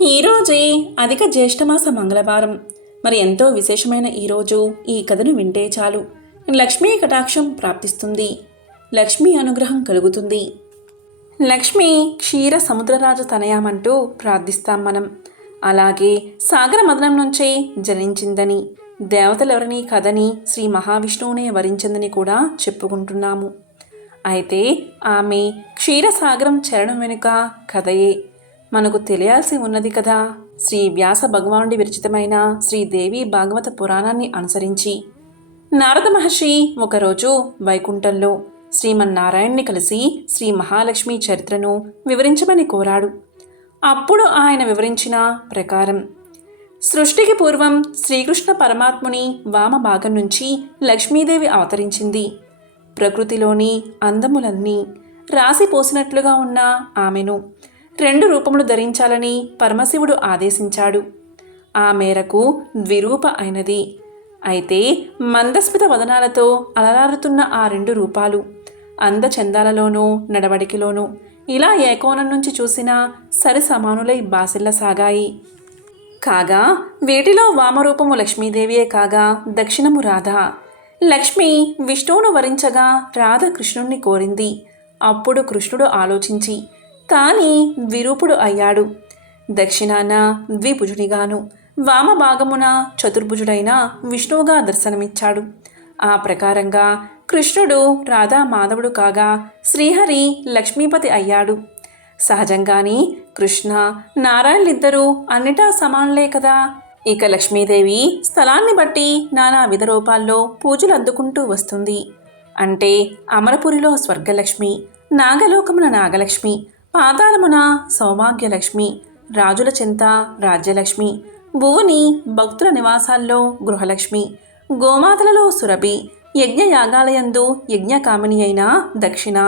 ఈరోజే అధిక జ్యేష్ఠమాస మంగళవారం. మరి ఎంతో విశేషమైన ఈరోజు ఈ కథను వింటే చాలు లక్ష్మీ కటాక్షం ప్రాప్తిస్తుంది, లక్ష్మీ అనుగ్రహం కలుగుతుంది. లక్ష్మి క్షీర సముద్రరాజు తనయామంటూ ప్రార్థిస్తాం మనం. అలాగే సాగర మదనం నుంచే జనించిందని, దేవతలెవరినీ కథని శ్రీ మహావిష్ణువునే వరించిందని కూడా చెప్పుకుంటున్నాము. అయితే ఆమె క్షీరసాగరం చరణం వెనుక కథయే మనకు తెలియాల్సి ఉన్నది కదా. శ్రీ వ్యాస భగవానుడి విరచితమైన శ్రీదేవి భాగవత పురాణాన్ని అనుసరించి నారద మహర్షి ఒకరోజు వైకుంఠంలో శ్రీమన్నారాయణ్ణి కలిసి శ్రీ మహాలక్ష్మి చరిత్రను వివరించమని కోరాడు. అప్పుడు ఆయన వివరించిన ప్రకారం సృష్టికి పూర్వం శ్రీకృష్ణ పరమాత్ముని వామ భాగం నుంచి లక్ష్మీదేవి అవతరించింది. ప్రకృతిలోని అందములన్నీ రాసిపోసినట్లుగా ఉన్న ఆమెను 2 రూపములు ధరించాలని పరమశివుడు ఆదేశించాడు. ఆ మేరకు ద్విరూప అయినది. అయితే మందస్మిత వదనాలతో అలరారుతున్న ఆ 2 రూపాలు అందచందాలలోనూ నడవడికిలోనూ ఇలా ఏకోణం నుంచి చూసినా సరి సమానులై బాసిల్లసాగాయి. కాగా వీటిలో వామరూపము లక్ష్మీదేవియే కాగా దక్షిణము రాధ. లక్ష్మి విష్ణువును వరించగా రాధ కృష్ణుణ్ణి కోరింది. అప్పుడు కృష్ణుడు ఆలోచించి తాని ద్విరూపుడు అయ్యాడు. దక్షిణాన ద్విభుజునిగాను, వామభాగమున చతుర్భుజుడైన విష్ణువుగా దర్శనమిచ్చాడు. ఆ ప్రకారంగా కృష్ణుడు రాధా మాధవుడు కాగా శ్రీహరి లక్ష్మీపతి అయ్యాడు. సహజంగాని కృష్ణ నారాయణులిద్దరూ అన్నిటా సమానులే కదా. ఇక లక్ష్మీదేవి స్థలాన్ని బట్టి నానా విధ రూపాల్లో పూజలు అందుకుంటూ వస్తుంది. అంటే అమరపురిలో స్వర్గలక్ష్మి, నాగలోకమున నాగలక్ష్మి, పాతాళమున సౌభాగ్యలక్ష్మి, రాజుల చింత రాజ్యలక్ష్మి, భువని భక్తుల నివాసాల్లో గృహలక్ష్మి, గోమాతలలో సురభి, యజ్ఞయాగాలయందు యజ్ఞకామిని అయిన దక్షిణ.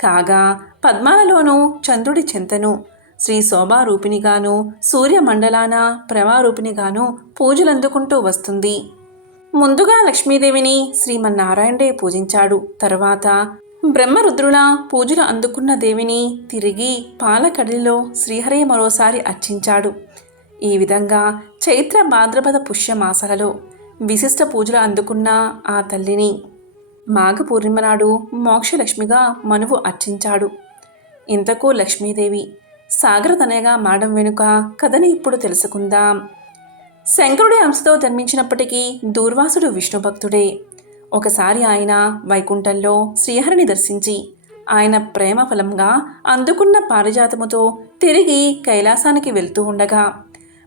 కాగా పద్మాలలోనూ చంద్రుడి చింతను శ్రీ శోభారూపిణిగాను, సూర్యమండలాన ప్రభారూపిణిగాను పూజలందుకుంటూ వస్తుంది. ముందుగా లక్ష్మీదేవిని శ్రీమన్నారాయణుడే పూజించాడు. తర్వాత బ్రహ్మరుద్రుల పూజలు అందుకున్న దేవిని తిరిగి పాలకడలిలో శ్రీహరి మరోసారి అర్చించాడు. ఈ విధంగా చైత్ర భాద్రపద పుష్యమాసాలలో విశిష్ట పూజలు అందుకున్న ఆ తల్లిని మాఘ పూర్ణిమ నాడు మోక్షలక్ష్మిగా మనువు అర్చించాడు. ఇంతకు లక్ష్మీదేవి సాగరతనయగా మారడం వెనుక కథని ఇప్పుడు తెలుసుకుందాం. శంకరుడి అంశతో జన్మించినప్పటికీ దూర్వాసుడు విష్ణు భక్తుడే. ఒకసారి ఆయన వైకుంఠంలో శ్రీహరిని దర్శించి ఆయన ప్రేమ ఫలంగా అందుకున్న పారిజాతముతో తిరిగి కైలాసానికి వెళ్తూ ఉండగా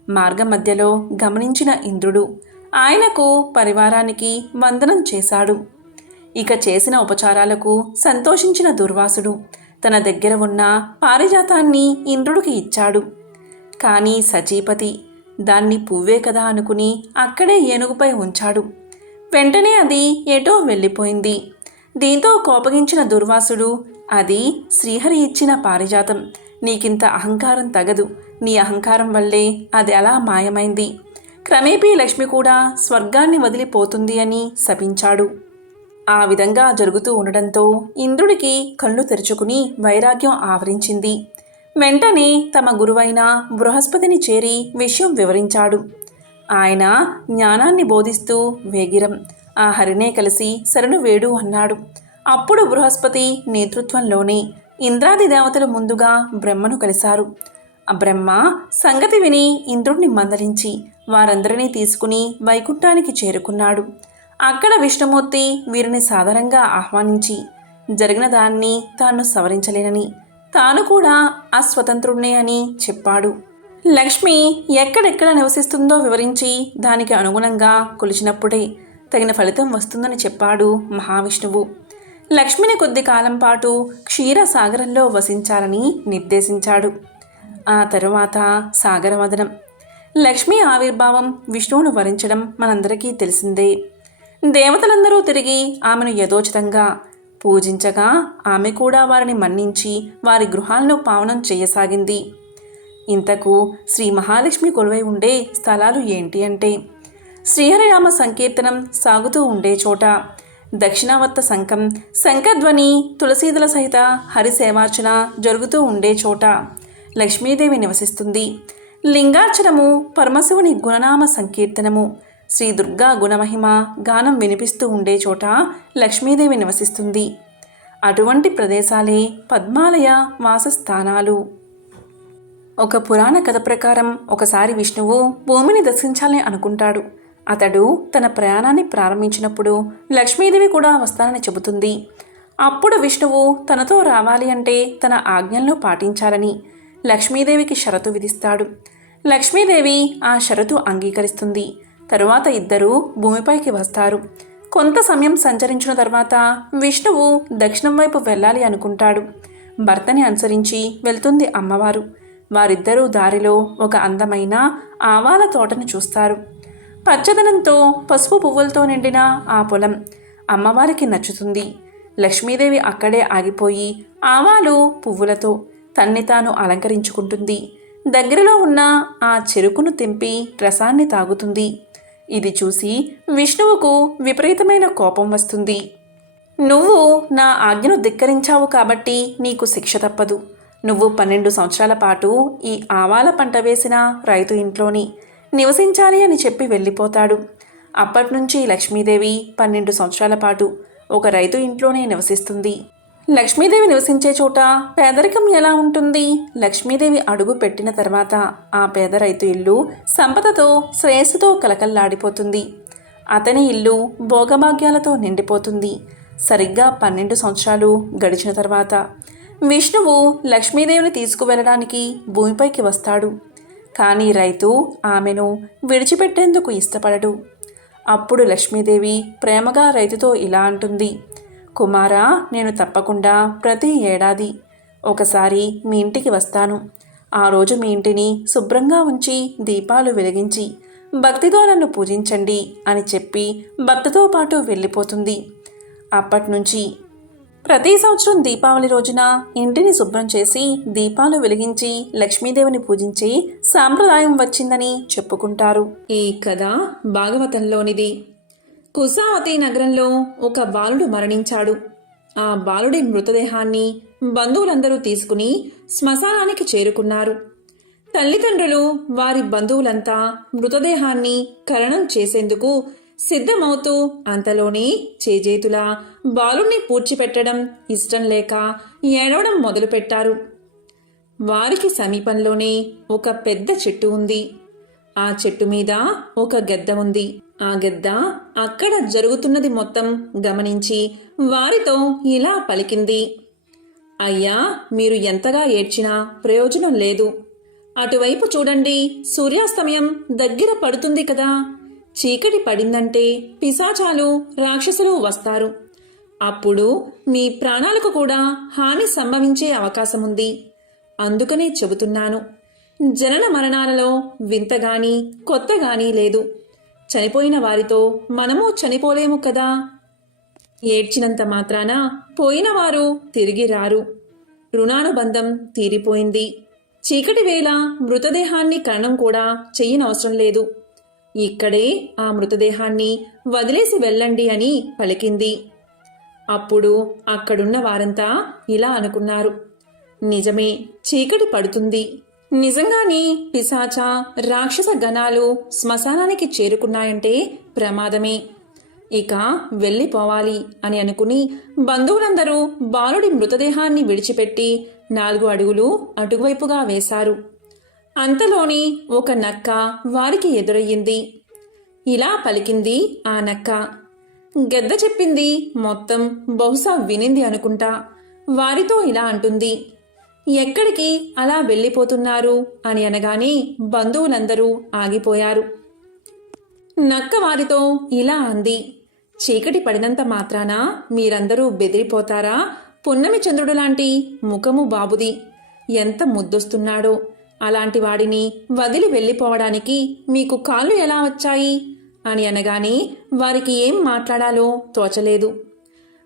మార్గం మధ్యలో గమనించిన ఇంద్రుడు ఆయనకు పరివారానికి వందనం చేశాడు. ఇక చేసిన ఉపచారాలకు సంతోషించిన దుర్వాసుడు తన దగ్గర ఉన్న పారిజాతాన్ని ఇంద్రుడికి ఇచ్చాడు. కానీ సచీపతి దాన్ని పువ్వే కదా అనుకుని అక్కడే ఏనుగుపై ఉంచాడు. వెంటనే అది ఎటో వెళ్ళిపోయింది. దీంతో కోపగించిన దుర్వాసుడు అది శ్రీహరి ఇచ్చిన పారిజాతం, నీకింత అహంకారం తగదు, నీ అహంకారం వల్లే అది అలా మాయమైంది, క్రమేపీ లక్ష్మి కూడా స్వర్గాన్ని వదిలిపోతుంది అని శపించాడు. ఆ విధంగా జరుగుతూ ఉండడంతో ఇంద్రుడికి కళ్ళు తెరుచుకుని వైరాగ్యం ఆవరించింది. వెంటనే తమ గురువైన బృహస్పతిని చేరి విషయం వివరించాడు. ఆయన జ్ఞానాన్ని బోధిస్తూ వేగిరం ఆ హరినే కలిసి శరణు వేడు అన్నాడు. అప్పుడు బృహస్పతి నేతృత్వంలోనే ఇంద్రాది దేవతలు ముందుగా బ్రహ్మను కలిశారు. ఆ బ్రహ్మ సంగతి విని ఇంద్రుడిని మందలించి వారందరినీ తీసుకుని వైకుంఠానికి చేరుకున్నాడు. అక్కడ విష్ణుమూర్తి వీరిని సాదరంగా ఆహ్వానించి జరిగిన దాన్ని తాను సవరించలేనని, తాను కూడా అస్వతంత్రుడినే అని చెప్పాడు. లక్ష్మి ఎక్కడెక్కడ నివసిస్తుందో వివరించి దానికి అనుగుణంగా కొలిచినప్పుడే తగిన ఫలితం వస్తుందని చెప్పాడు మహావిష్ణువు. లక్ష్మిని కొద్ది కాలం పాటు క్షీరసాగరంలో వసించాలని నిర్దేశించాడు. ఆ తరువాత సాగరవదనం. లక్ష్మీ ఆవిర్భావం విష్ణువును వరించడం మనందరికీ తెలిసిందే. దేవతలందరూ తిరిగి ఆమెను యథోచితంగా పూజించగా ఆమె కూడా వారిని మన్నించి వారి గృహాలను పావనం చేయసాగింది. ఇంతకు శ్రీ మహాలక్ష్మి కొలువై ఉండే స్థలాలు ఏంటి అంటే శ్రీహరినామ సంకీర్తనం సాగుతూ ఉండే చోట, దక్షిణావర్త శంఖం, శంఖధ్వని, తులసీదల సహిత హరిసేవార్చన జరుగుతూ ఉండే చోట లక్ష్మీదేవి నివసిస్తుంది. లింగార్చనము, పరమశివుని గుణనామ సంకీర్తనము, శ్రీ దుర్గా గుణమహిమ గానం వినిపిస్తూ ఉండే చోట లక్ష్మీదేవి నివసిస్తుంది. అటువంటి ప్రదేశాలే పద్మాలయ వాసస్థానాలు. ఒక పురాణ కథ ప్రకారం ఒకసారి విష్ణువు భూమిని దర్శించాలని అనుకుంటాడు. అతడు తన ప్రయాణాన్ని ప్రారంభించినప్పుడు లక్ష్మీదేవి కూడా వస్తానని చెబుతుంది. అప్పుడు విష్ణువు తనతో రావాలి అంటే తన ఆజ్ఞలను పాటించాలని లక్ష్మీదేవికి షరతు విధిస్తాడు. లక్ష్మీదేవి ఆ షరతు అంగీకరిస్తుంది. తరువాత ఇద్దరూ భూమిపైకి వస్తారు. కొంత సమయం సంచరించిన తర్వాత విష్ణువు దక్షిణం వైపు వెళ్ళాలి అనుకుంటాడు. భర్తని అనుసరించి వెళ్తుంది అమ్మవారు. వారిద్దరూ దారిలో ఒక అందమైన ఆవాల తోటను చూస్తారు. పచ్చదనంతో పసుపు పువ్వులతో నిండిన ఆ పొలం అమ్మవారికి నచ్చుతుంది. లక్ష్మీదేవి అక్కడే ఆగిపోయి ఆవాలు పువ్వులతో తన్ని తాను అలంకరించుకుంటుంది. దగ్గరలో ఉన్న ఆ చెరుకును తెంపి రసాన్ని తాగుతుంది. ఇది చూసి విష్ణువుకు విపరీతమైన కోపం వస్తుంది. నువ్వు నా ఆజ్ఞను ధిక్కరించావు కాబట్టి నీకు శిక్ష తప్పదు. నువ్వు 12 సంవత్సరాల పాటు ఈ ఆవాల పంట వేసిన రైతు ఇంట్లోని నివసించాలి అని చెప్పి వెళ్ళిపోతాడు. అప్పటినుంచి లక్ష్మీదేవి 12 సంవత్సరాల పాటు ఒక రైతు ఇంట్లోనే నివసిస్తుంది. లక్ష్మీదేవి నివసించే చోట పేదరికం ఎలా ఉంటుంది? లక్ష్మీదేవి అడుగు పెట్టిన తర్వాత ఆ పేద రైతు ఇల్లు సంపదతో శ్రేయస్సుతో కలకల్లాడిపోతుంది. అతని ఇల్లు భోగభాగ్యాలతో నిండిపోతుంది. సరిగ్గా 12 సంవత్సరాలు గడిచిన తర్వాత విష్ణువు లక్ష్మీదేవిని తీసుకువెళ్ళడానికి భూమిపైకి వస్తాడు. కానీ రైతు ఆమెను విడిచిపెట్టేందుకు ఇష్టపడడు. అప్పుడు లక్ష్మీదేవి ప్రేమగా రైతుతో ఇలా అంటుంది, కుమారా, నేను తప్పకుండా ప్రతి ఏడాది ఒకసారి మీ ఇంటికి వస్తాను. ఆ రోజు మీ ఇంటిని శుభ్రంగా ఉంచి దీపాలు వెలిగించి భక్తితో నన్ను పూజించండి అని చెప్పి భర్తతో పాటు వెళ్ళిపోతుంది. అప్పటినుంచి ప్రతి సంవత్సరం దీపావళి రోజున ఇంటిని శుభ్రం చేసి దీపాలు వెలిగించి లక్ష్మీదేవిని పూజించే సాంప్రదాయం వచ్చిందని చెప్పుకుంటారు. ఈ కథ భాగవతంలోనిది. కుశావతి నగరంలో ఒక బాలుడు మరణించాడు. ఆ బాలుడి మృతదేహాన్ని బంధువులందరూ తీసుకుని శ్మశానానికి చేరుకున్నారు. తల్లిదండ్రులు వారి బంధువులంతా మృతదేహాన్ని ఖననం చేసేందుకు సిద్ధమవుతూ అంతలోనే చేజేతులా బాలుణ్ణి పూడ్చిపెట్టడం ఇష్టం లేక ఏడవడం మొదలుపెట్టారు. వారికి సమీపంలోనే ఒక పెద్ద చెట్టు ఉంది. ఆ చెట్టు మీద ఒక గెద్ద ఉంది. ఆ గెద్ద అక్కడ జరుగుతున్నది మొత్తం గమనించి వారితో ఇలా పలికింది, అయ్యా, మీరు ఎంతగా ఏడ్చినా ప్రయోజనం లేదు. అటువైపు చూడండి, సూర్యాస్తమయం దగ్గర పడుతుంది కదా. చీకటి పడిందంటే పిశాచాలు, రాక్షసులు వస్తారు. అప్పుడు మీ ప్రాణాలకు కూడా హాని సంభవించే అవకాశముంది. అందుకనే చెబుతున్నాను, జనన మరణాలలో వింతగాని కొత్తగాని లేదు. చనిపోయిన వారితో మనము చనిపోలేము కదా. ఏడ్చినంత మాత్రాన పోయినవారు తిరిగి రారు. రుణానుబంధం తీరిపోయింది. చీకటి వేళ మృతదేహాన్ని ఖననం కూడా చెయ్యనవసరం లేదు. ఇక్కడే ఆ మృతదేహాన్ని వదిలేసి వెళ్ళండి అని పలికింది. అప్పుడు అక్కడున్న వారంతా ఇలా అనుకున్నారు, నిజమే, చీకటి పడుతుంది. నిజంగానే పిశాచ, రాక్షస గణాలు శ్మశానానికి చేరుకున్నాయంటే ప్రమాదమే. ఇక వెళ్ళిపోవాలి అని అనుకుని బంధువులందరూ బాలుడి మృతదేహాన్ని విడిచిపెట్టి 4 అడుగులు అటువైపుగా వేశారు. అంతలోని ఒక నక్క వారికి ఎదురయ్యింది. ఇలా పలికింది ఆ నక్క. గెద్ద చెప్పింది మొత్తం బహుశా వినింది అనుకుంటా. వారితో ఇలా అంటుంది, ఎక్కడికి అలా వెళ్ళిపోతున్నారు అని అనగానే బంధువులందరూ ఆగిపోయారు. నక్క వారితో ఇలా అంది, చీకటి పడినంత మాత్రాన మీరందరూ బెదిరిపోతారా? పున్నమి చంద్రుడు లాంటి ముఖము బాబుది, ఎంత ముద్దొస్తున్నాడో. అలాంటి వాడిని వదిలి వెళ్ళిపోవడానికి మీకు కాళ్ళు ఎలా వచ్చాయి అని అనగానే వారికి ఏం మాట్లాడాలో తోచలేదు.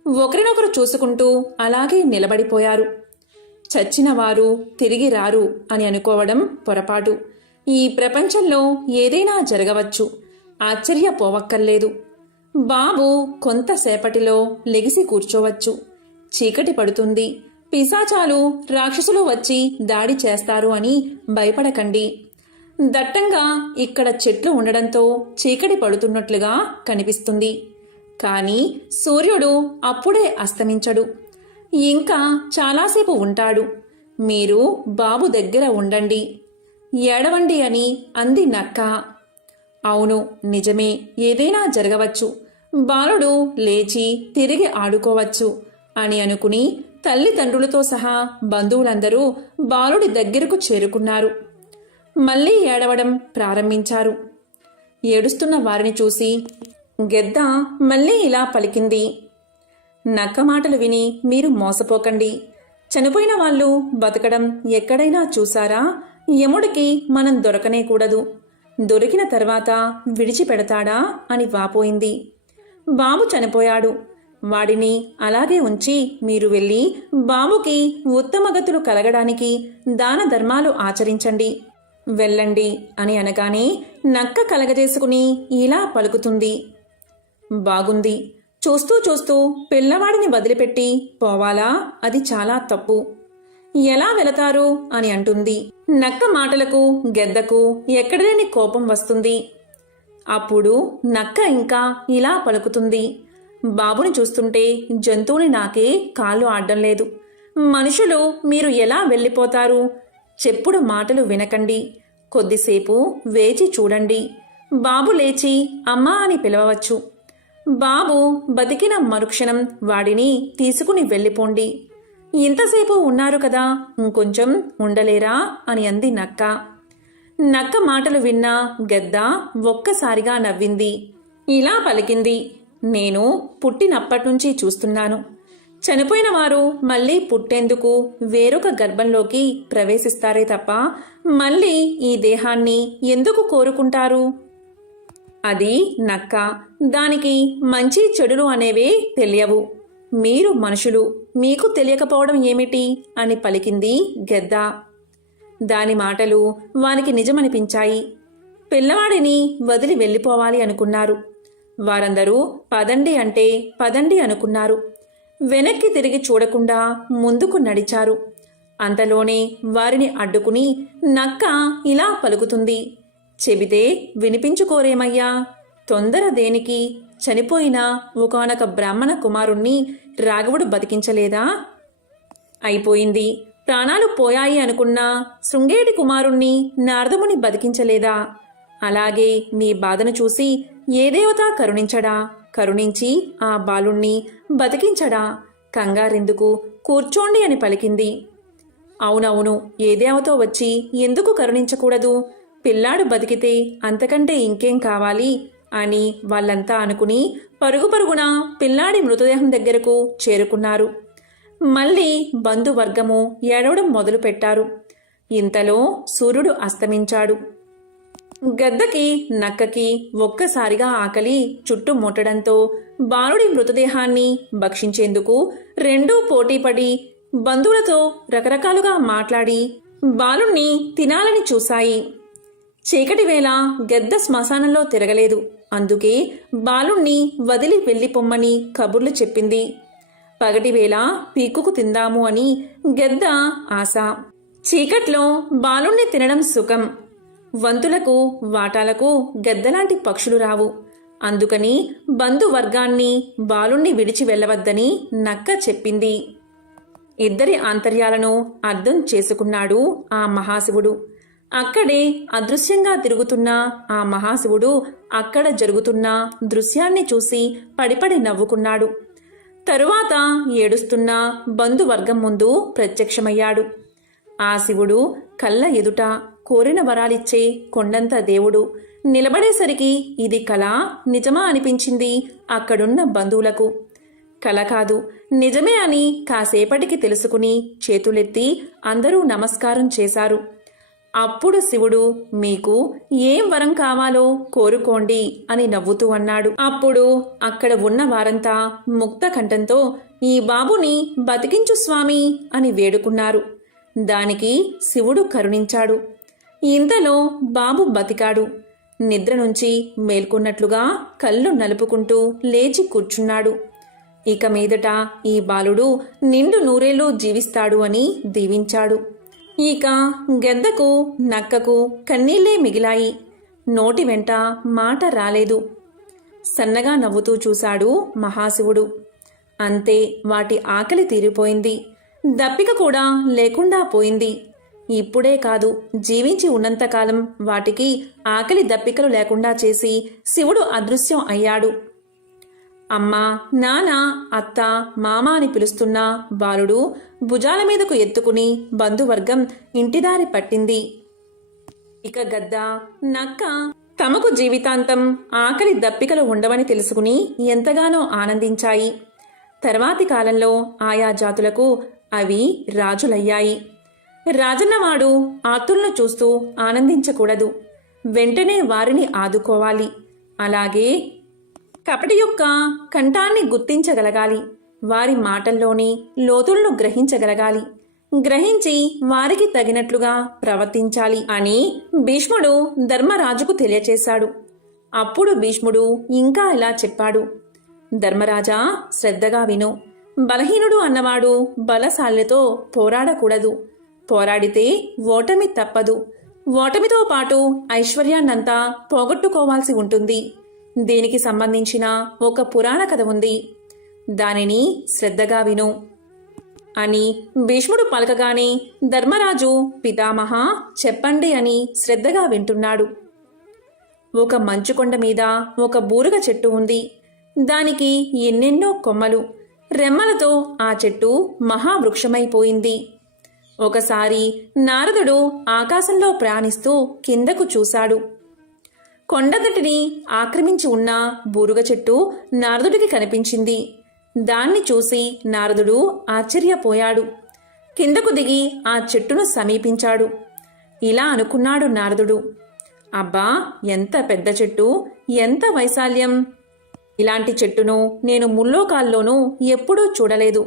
ఒకరినొకరు చూసుకుంటూ అలాగే నిలబడిపోయారు. చచ్చిన వారు తిరిగి రారు అని అనుకోవడం పొరపాటు. ఈ ప్రపంచంలో ఏదైనా జరగవచ్చు, ఆశ్చర్యపోవక్కర్లేదు. బాబు కొంతసేపటిలో లెగిసి కూర్చోవచ్చు. చీకటి పడుతుంది, పిశాచాలు, రాక్షసులు వచ్చి దాడి చేస్తారు అని భయపడకండి. దట్టంగా ఇక్కడ చెట్లు ఉండడంతో చీకటి పడుతున్నట్లుగా కనిపిస్తుంది. కానీ సూర్యుడు అప్పుడే అస్తమించడు. ఇంకా చాలాసేపు ఉంటాడు. మీరు బాబు దగ్గర ఉండండి, ఏడవండి అని అంది నక్క. అవును, నిజమే, ఏదైనా జరగవచ్చు, బాలుడు లేచి తిరిగి ఆడుకోవచ్చు అని అనుకుని తల్లిదండ్రులతో సహా బంధువులందరూ బాలుడి దగ్గరకు చేరుకున్నారు. మళ్ళీ ఏడవడం ప్రారంభించారు. ఏడుస్తున్న వారిని చూసి గెద్ద మళ్ళీ ఇలా పలికింది. నక్క మాటలు విని మీరు మోసపోకండి. చనిపోయిన వాళ్ళు బతకడం ఎక్కడైనా చూసారా? యముడికి మనం దొరకనే కూడదు. దొరికిన తర్వాత విడిచిపెడతాడా అని వాపోయింది. బాబు చనిపోయాడు. వాడిని అలాగే ఉంచి మీరు వెళ్ళి బాబుకి ఉత్తమగతులు కలగడానికి దాన ధర్మాలు ఆచరించండి, వెళ్ళండి అని అనగానే నక్క కలగజేసుకుని ఇలా పలుకుతుంది. బాగుంది, చూస్తూ చూస్తూ పిల్లవాడిని వదిలిపెట్టి పోవాలా? అది చాలా తప్పు. ఎలా వెళతారు అని అంటుంది. నక్క మాటలకు గెద్దకు ఎక్కడలేని కోపం వస్తుంది. అప్పుడు నక్క ఇంకా ఇలా పలుకుతుంది. బాబుని చూస్తుంటే జంతువుని నాకే కాళ్ళు ఆడడం లేదు. మనుషులు మీరు ఎలా వెళ్ళిపోతారు? చెప్పుడు మాటలు వినకండి, కొద్దిసేపు వేచి చూడండి. బాబు లేచి అమ్మా అని పిలవవచ్చు. బాబు బతికిన మరుక్షణం వాడిని తీసుకుని వెళ్ళిపోండి. ఇంతసేపు ఉన్నారు కదా, ఇంకొంచెం ఉండలేరా అని అంది నక్క. నక్క మాటలు విన్న గెద్ద ఒక్కసారిగా నవ్వింది. ఇలా పలికింది. నేను పుట్టినప్పటినుంచి చూస్తున్నాను. చనిపోయిన వారు మళ్ళీ పుట్టేందుకు వేరొక గర్భంలోకి ప్రవేశిస్తారే తప్ప మళ్ళీ ఈ దేహాన్ని ఎందుకు కోరుకుంటారు? అది నక్క. దానికి మంచి చెడులు అనేవే తెలియవు. మీరు మనుషులు, మీకు తెలియకపోవడం ఏమిటి అని పలికింది గెద్ద. దాని మాటలు వానికి నిజమనిపించాయి. పిల్లవాడిని వదిలి వెళ్ళిపోవాలి అనుకున్నారు. వారందరూ పదండి అంటే పదండి అనుకున్నారు. వెనక్కి తిరిగి చూడకుండా ముందుకు నడిచారు. అంతలోనే వారిని అడ్డుకుని నక్క ఇలా పలుకుతుంది. చెబితే వినిపించుకోరేమయ్యా, తొందర దేనికి? చనిపోయిన ఒకానొక బ్రాహ్మణ కుమారుణ్ణి రాఘవుడు బతికించలేదా? అయిపోయింది. ప్రాణాలు పోయాయి అనుకున్న శృంగేటి కుమారుణ్ణి నారదముని బతికించలేదా? అలాగే మీ బాధను చూసి ఏ దేవత కరుణించడా? కరుణించి ఆ బాలుణ్ణి బతికించడా? కంగారెందుకు, కూర్చోండి అని పలికింది. అవునవును, ఏ దేవతో వచ్చి ఎందుకు కరుణించకూడదు? పిల్లాడు బతికితే అంతకంటే ఇంకేం కావాలి అని వాళ్ళంతా అనుకుని పరుగు పరుగున పిల్లాడి మృతదేహం దగ్గరకు చేరుకున్నారు. మళ్ళీ బంధువర్గము ఏడవడం మొదలుపెట్టారు. ఇంతలో సూర్యుడు అస్తమించాడు. గద్దకి నక్కకి ఒక్కసారిగా ఆకలి చుట్టుముట్టడంతో బాలుడి మృతదేహాన్ని భక్షించేందుకు రెండూ పోటీపడి బంధువులతో రకరకాలుగా మాట్లాడి బాలుణ్ణి తినాలని చూశాయి. చీకటి వేళ గెద్ద శ్మశానంలో తిరగలేదు. అందుకే బాలుణ్ణి వదిలి వెళ్ళిపొమ్మని కబుర్లు చెప్పింది. పగటివేళ పీకుకు తిందాము అని గెద్ద ఆశ. చీకట్లో బాలుణ్ణి తినడం సుఖం. వంతులకు వాటాలకు గెద్దలాంటి పక్షులు రావు. అందుకని బంధువర్గాన్ని బాలుణ్ణి విడిచి వెళ్ళవద్దని నక్క చెప్పింది. ఇద్దరి ఆంతర్యాలను అర్థం చేసుకున్నాడు ఆ మహాశివుడు. అక్కడే అదృశ్యంగా తిరుగుతున్న ఆ మహాశివుడు అక్కడ జరుగుతున్న దృశ్యాన్ని చూసి పడిపడి నవ్వుకున్నాడు. తరువాత ఏడుస్తున్న బంధువర్గం ముందు ప్రత్యక్షమయ్యాడు. ఆ శివుడు కళ్ళ ఎదుట కోరిన వరాలిచ్చే కొండంత దేవుడు నిలబడేసరికి ఇది కళ నిజమా అనిపించింది అక్కడున్న బంధువులకు. కళ కాదు, నిజమే అని కాసేపటికి తెలుసుకుని చేతులెత్తి అందరూ నమస్కారం చేశారు. అప్పుడు శివుడు మీకు ఏం వరం కావాలో కోరుకోండి అని నవ్వుతూ అన్నాడు. అప్పుడు అక్కడ ఉన్న వారంతా ముక్త కంఠంతో ఈ బాబుని బతికించు స్వామి అని వేడుకున్నారు. దానికి శివుడు కరుణించాడు. ఇంతలో బాబు బతికాడు. నిద్ర నుంచి మేల్కొన్నట్లుగా కళ్ళు నలుపుకుంటూ లేచి కూర్చున్నాడు. ఇక మీదట ఈ బాలుడు నిండు నూరేళ్లు జీవిస్తాడు అని దీవించాడు. ఇక గెద్దకు నక్కకు కన్నీళ్లే మిగిలాయి. నోటి వెంట మాట రాలేదు. సన్నగా నవ్వుతూ చూశాడు మహాశివుడు. అంతే, వాటి ఆకలి తీరిపోయింది. దప్పిక కూడా లేకుండా పోయింది. ఇప్పుడే కాదు, జీవించి ఉన్నంతకాలం వాటికి ఆకలి దప్పికలు లేకుండా చేసి శివుడు అదృశ్యం అయ్యాడు. అమ్మా, నాన్న, అత్త, మామ అని పిలుస్తున్న బాలుడు భుజాల మీదకు ఎత్తుకుని బంధువర్గం ఇంటిదారి పట్టింది. ఇక గద్ద, నక్క తమకు జీవితాంతం ఆకలి దప్పికలు ఉండవని తెలుసుకుని ఎంతగానో ఆనందించాయి. తర్వాతి కాలంలో ఆయా జాతులకు అవి రాజులయ్యాయి. రాజన్నవాడు ఆతులను చూస్తూ ఆనందించకూడదు, వెంటనే వారిని ఆదుకోవాలి. అలాగే కపటి యొక్క కంఠాన్ని గుర్తించగలగాలి. వారి మాటల్లోని లోతులను గ్రహించగలగాలి. గ్రహించి వారికి తగినట్లుగా ప్రవర్తించాలి అని భీష్ముడు ధర్మరాజుకు తెలియచేశాడు. అప్పుడు భీష్ముడు ఇంకా ఇలా చెప్పాడు. ధర్మరాజా, శ్రద్ధగా విను. బలహీనుడు అన్నవాడు బలశాలితో పోరాడకూడదు. పోరాడితే ఓటమి తప్పదు. ఓటమితో పాటు ఐశ్వర్యాన్నంతా పోగొట్టుకోవాల్సి ఉంటుంది. దీనికి సంబంధించిన ఒక పురాణ కథ ఉంది. దానిని శ్రద్ధగా విను అని భీష్ముడు పలకగానే ధర్మరాజు, పితామహ చెప్పండి అని శ్రద్ధగా వింటున్నాడు. ఒక మంచుకొండ మీద ఒక బూరుగ చెట్టు ఉంది. దానికి ఎన్నెన్నో కొమ్మలు, రెమ్మలతో ఆ చెట్టు మహావృక్షమైపోయింది. ఒకసారి నారదుడు ఆకాశంలో ప్రయాణిస్తూ కిందకు చూశాడు. కొండగట్టుని ఆక్రమించి ఉన్న బూరుగ చెట్టు నారదుడికి కనిపించింది. దాన్ని చూసి నారదుడు ఆశ్చర్యపోయాడు. కిందకు దిగి ఆ చెట్టును సమీపించాడు. ఇలా అనుకున్నాడు నారదుడు, అబ్బా, ఎంత పెద్ద చెట్టు, ఎంత వైశాల్యం! ఇలాంటి చెట్టును నేను ముల్లోకాల్లోనూ ఎప్పుడూ చూడలేదు.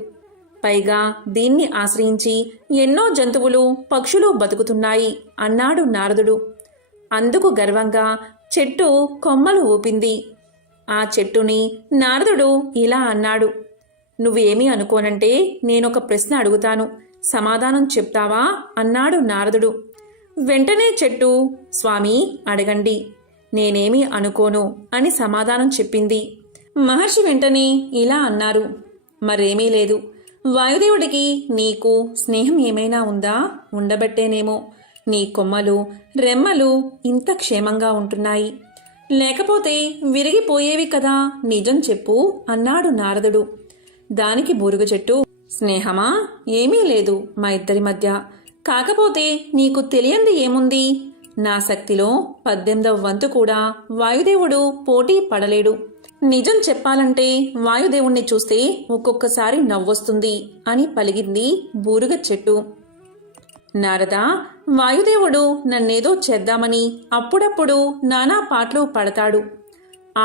పైగా దీన్ని ఆశ్రయించి ఎన్నో జంతువులు, పక్షులు బతుకుతున్నాయి అన్నాడు నారదుడు. అందుకు గర్వంగా చెట్టు కొమ్మలు ఊపింది. ఆ చెట్టుని నారదుడు ఇలా అన్నాడు, నువ్వేమీ అనుకోనంటే నేనొక ప్రశ్న అడుగుతాను, సమాధానం చెప్తావా అన్నాడు నారదుడు. వెంటనే చెట్టు, స్వామి అడగండి, నేనేమీ అనుకోను అని సమాధానం చెప్పింది. మహర్షి వెంటనే ఇలా అన్నారు, మరేమీ లేదు. వాయుదేవుడికి నీకు స్నేహం ఏమైనా ఉందా? ఉండబట్టేనేమో నీ కొమ్మలు, రెమ్మలు ఇంత క్షేమంగా ఉంటున్నాయి. లేకపోతే విరిగిపోయేవి కదా, నిజం చెప్పు అన్నాడు నారదుడు. దానికి బూరుగ చెట్టు, స్నేహమా? ఏమీ లేదు మా ఇద్దరి మధ్య. కాకపోతే నీకు తెలియంది ఏముంది? నా శక్తిలో 18వ వంతు కూడా వాయుదేవుడు పోటీ పడలేడు. నిజం చెప్పాలంటే వాయుదేవుణ్ణి చూస్తే ఒక్కొక్కసారి నవ్వొస్తుంది అని పలిగింది బూరుగ చెట్టు. నారదా, వాయుదేవుడు నన్నేదో చేద్దామని అప్పుడప్పుడు నానా పాటలు పడతాడు.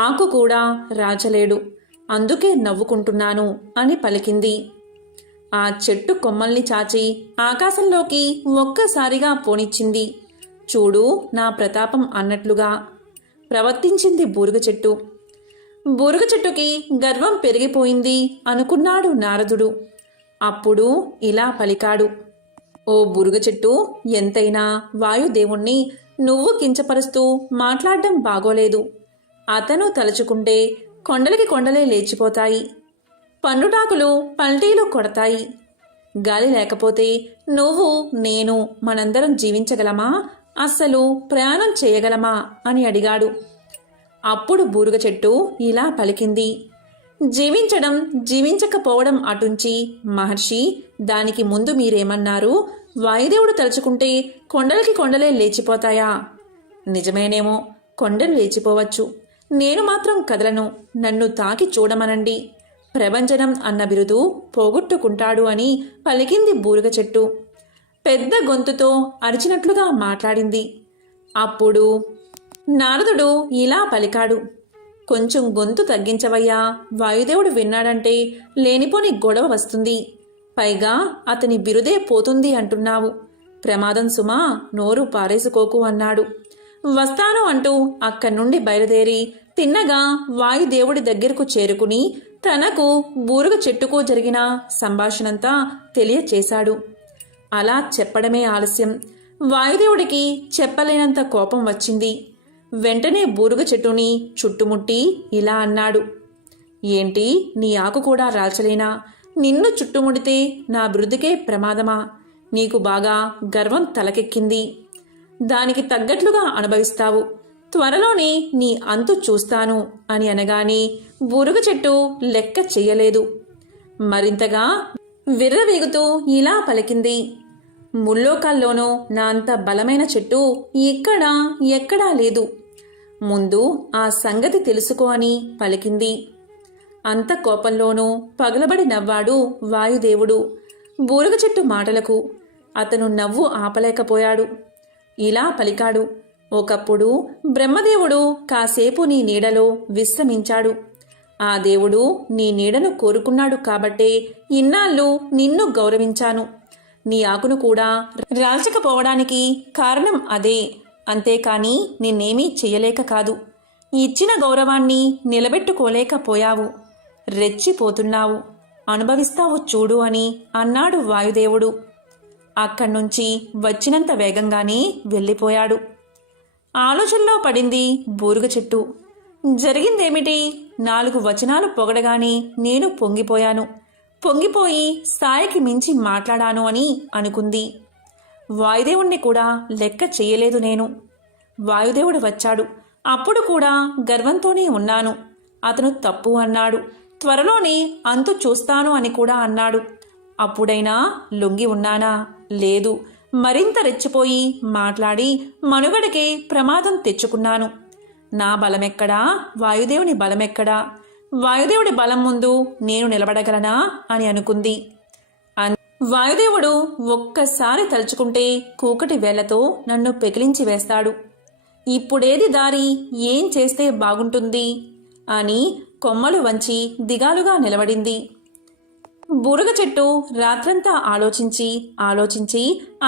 ఆకు కూడా రాజలేడు, అందుకే నవ్వుకుంటున్నాను అని పలికింది. ఆ చెట్టు కొమ్మల్ని చాచి ఆకాశంలోకి ఒక్కసారిగా పోనిచ్చింది. చూడు నా ప్రతాపం అన్నట్లుగా ప్రవర్తించింది బూరుగ చెట్టు. బూరుగ చెట్టుకి గర్వం పెరిగిపోయింది అనుకున్నాడు నారదుడు. అప్పుడు ఇలా పలికాడు, ఓ బురుగ చెట్టు, ఎంతైనా వాయుదేవుణ్ణి నువ్వు కించపరుస్తూ మాట్లాడడం బాగోలేదు. అతను తలుచుకుంటే కొండలకి కొండలే లేచిపోతాయి, పండుటాకులు పల్టీలు కొడతాయి. గాలి లేకపోతే నువ్వు, నేను మనందరం జీవించగలమా? అస్సలు ప్రయాణం చేయగలమా అని అడిగాడు. అప్పుడు బూరుగ చెట్టు ఇలా పలికింది, జీవించడం జీవించకపోవడం అటుంచి మహర్షి, దానికి ముందు మీరేమన్నారు? వాయుదేవుడు తలుచుకుంటే కొండలకి కొండలే లేచిపోతాయా? నిజమేనేమో, కొండలు లేచిపోవచ్చు. నేను మాత్రం కదలను. నన్ను తాకి చూడమనండి. ప్రభంజనం అన్న బిరుదు పోగొట్టుకుంటాడు అని పలికింది బూరుగ చెట్టు. పెద్ద గొంతుతో అరిచినట్లుగా మాట్లాడింది. అప్పుడు నారదుడు ఇలా పలికాడు, కొంచెం గొంతు తగ్గించవయ్యా. వాయుదేవుడు విన్నాడంటే లేనిపోని గొడవ వస్తుంది. పైగా అతని బిరుదే పోతుంది అంటున్నావు. ప్రమాదం సుమా, నోరు పారేసుకోకు అన్నాడు. వస్తాను అంటూ అక్కడి నుండి బయలుదేరి తిన్నగా వాయుదేవుడి దగ్గరకు చేరుకుని తనకు బూరుగ చెట్టుకు జరిగిన సంభాషణంతా తెలియచేశాడు. అలా చెప్పడమే ఆలస్యం. వాయుదేవుడికి చెప్పలేనంత కోపం వచ్చింది. వెంటనే బూరుగ చెట్టుని చుట్టుముట్టి ఇలా అన్నాడు, ఏంటి, నీ ఆకు కూడా రాల్చలేనా? నిన్ను చుట్టుముడితే నా బిరుదుకే ప్రమాదమా? నీకు బాగా గర్వం తలకెక్కింది. దానికి తగ్గట్లుగా అనుభవిస్తావు. త్వరలోనే నీ అంతు చూస్తాను అని అనగానే బూరుగ చెట్టు లెక్క చెయ్యలేదు. మరింతగా విర్రవీగుతూ ఇలా పలికింది, ముల్లోకాల్లోనూ నా అంత బలమైన చెట్టు ఎక్కడా లేదు. ముందు ఆ సంగతి తెలుసుకో అని పలికింది. అంత కోపంలోనూ పగలబడి నవ్వాడు వాయుదేవుడు బూరుగ చెట్టు మాటలకు. అతను నవ్వు ఆపలేకపోయాడు. ఇలా పలికాడు, ఒకప్పుడు బ్రహ్మదేవుడు కాసేపు నీ నీడలో విశ్రమించాడు. ఆ దేవుడు నీ నీడను కోరుకున్నాడు కాబట్టే ఇన్నాళ్ళు నిన్ను గౌరవించాను. నీ ఆకును కూడా రాల్చకపోవడానికి కారణం అదే. అంతేకాని నిన్నేమీ చెయ్యలేక కాదు. ఇచ్చిన గౌరవాన్ని నిలబెట్టుకోలేకపోయావు. రెచ్చిపోతున్నావు. అనుభవిస్తావు చూడు అని అన్నాడు వాయుదేవుడు. అక్కడ్నుంచి వచ్చినంత వేగంగానే వెళ్ళిపోయాడు. ఆలోచనలో పడింది బూరుగ చెట్టు. జరిగిందేమిటి? 4 వచనాలు పొగడగానే నేను పొంగిపోయాను. పొంగిపోయి స్థాయికి మించి మాట్లాడాను అని అనుకుంది. వాయుదేవుణ్ణి కూడా లెక్క చెయ్యలేదు నేను. వాయుదేవుడు వచ్చాడు. అప్పుడు కూడా గర్వంతోనే ఉన్నాను. అతను తప్పు అన్నాడు. త్వరలోనే అంతు చూస్తాను అని కూడా అన్నాడు. అప్పుడైనా లొంగి ఉన్నానా? లేదు. మరింత రెచ్చిపోయి మాట్లాడి మనుగడకే ప్రమాదం తెచ్చుకున్నాను. నా బలమెక్కడా? వాయుదేవుని బలమెక్కడా? వాయుదేవుడి బలం ముందు నేను నిలబడగలనా అని అనుకుంది. వాయుదేవుడు ఒక్కసారి తలుచుకుంటే కూకటి వేళ్లతో నన్ను పెకిలించి వేస్తాడు. ఇప్పుడేది దారి? ఏం చేస్తే బాగుంటుంది అని కొమ్మలు వంచి దిగాలుగా నిలబడింది. బూరుగ చెట్టు రాత్రంతా ఆలోచించి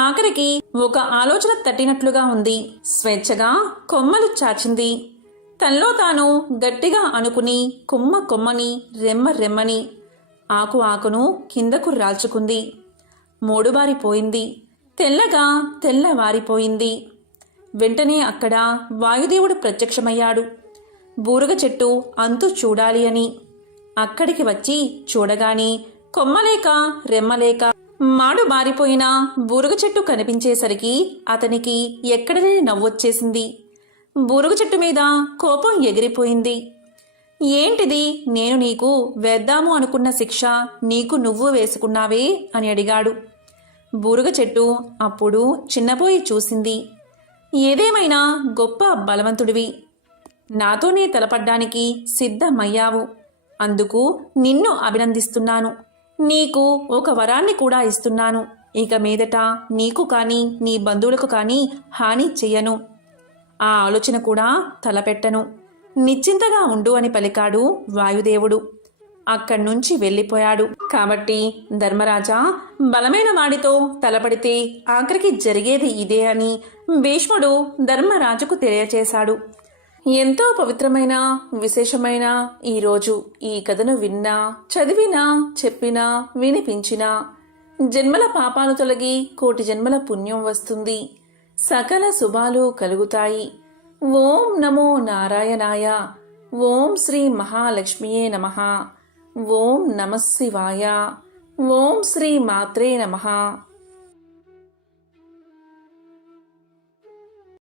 ఆఖరికి ఒక ఆలోచన తట్టినట్లుగా ఉంది. స్వేచ్ఛగా కొమ్మలు చాచింది. తనలో తాను గట్టిగా అనుకుని కొమ్మని రెమ్మని ఆకును కిందకు రాల్చుకుంది. మోడుబారిపోయింది. తెల్లవారిపోయింది. వెంటనే అక్కడ వాయుదేవుడు ప్రత్యక్షమయ్యాడు. బూరుగ చెట్టు అంతు చూడాలి అని. అక్కడికి వచ్చి చూడగాని కొమ్మలేక రెమ్మలేక మాడు బారిపోయిన బూరుగ చెట్టు కనిపించేసరికి అతనికి ఎక్కడలేని నవ్వొచ్చేసింది. బూరుగ చెట్టు మీద కోపం ఎగిరిపోయింది. ఏంటిది? నేను నీకు వేద్దాము అనుకున్న శిక్ష నీకు నువ్వు వేసుకున్నావే అని అడిగాడు. బూరుగ చెట్టు అప్పుడు చిన్నపోయి చూసింది. ఏదేమైనా గొప్ప బలవంతుడివి. నాతోనే తలపడ్డానికి సిద్ధమయ్యావు. అందుకు నిన్ను అభినందిస్తున్నాను. నీకు ఒక వరాన్ని కూడా ఇస్తున్నాను. ఇక మీదట నీకు కానీ నీ బంధువులకు కానీ హాని చెయ్యను. ఆ ఆలోచన కూడా తలపెట్టను. నిశ్చింతగా ఉండు అని పలికాడు వాయుదేవుడు. అక్కడ్నుంచి వెళ్ళిపోయాడు. కాబట్టి ధర్మరాజా, బలమైన వాడితో తలపడితే ఆఖరికి జరిగేది ఇదే అని భీష్ముడు ధర్మరాజుకు తెలియచేశాడు. ఎంతో పవిత్రమైన విశేషమైన ఈరోజు ఈ కథను విన్నా, చదివినా, చెప్పినా, వినిపించినా జన్మల పాపాలు తొలగి కోటి జన్మల పుణ్యం వస్తుంది. సకల శుభాలు కలుగుతాయి. ఓం నమో నారాయణాయ. ఓం శ్రీ మహాలక్ష్మియే నమః. ఓం నమః శివాయ. ఓం శ్రీ మాత్రే నమః.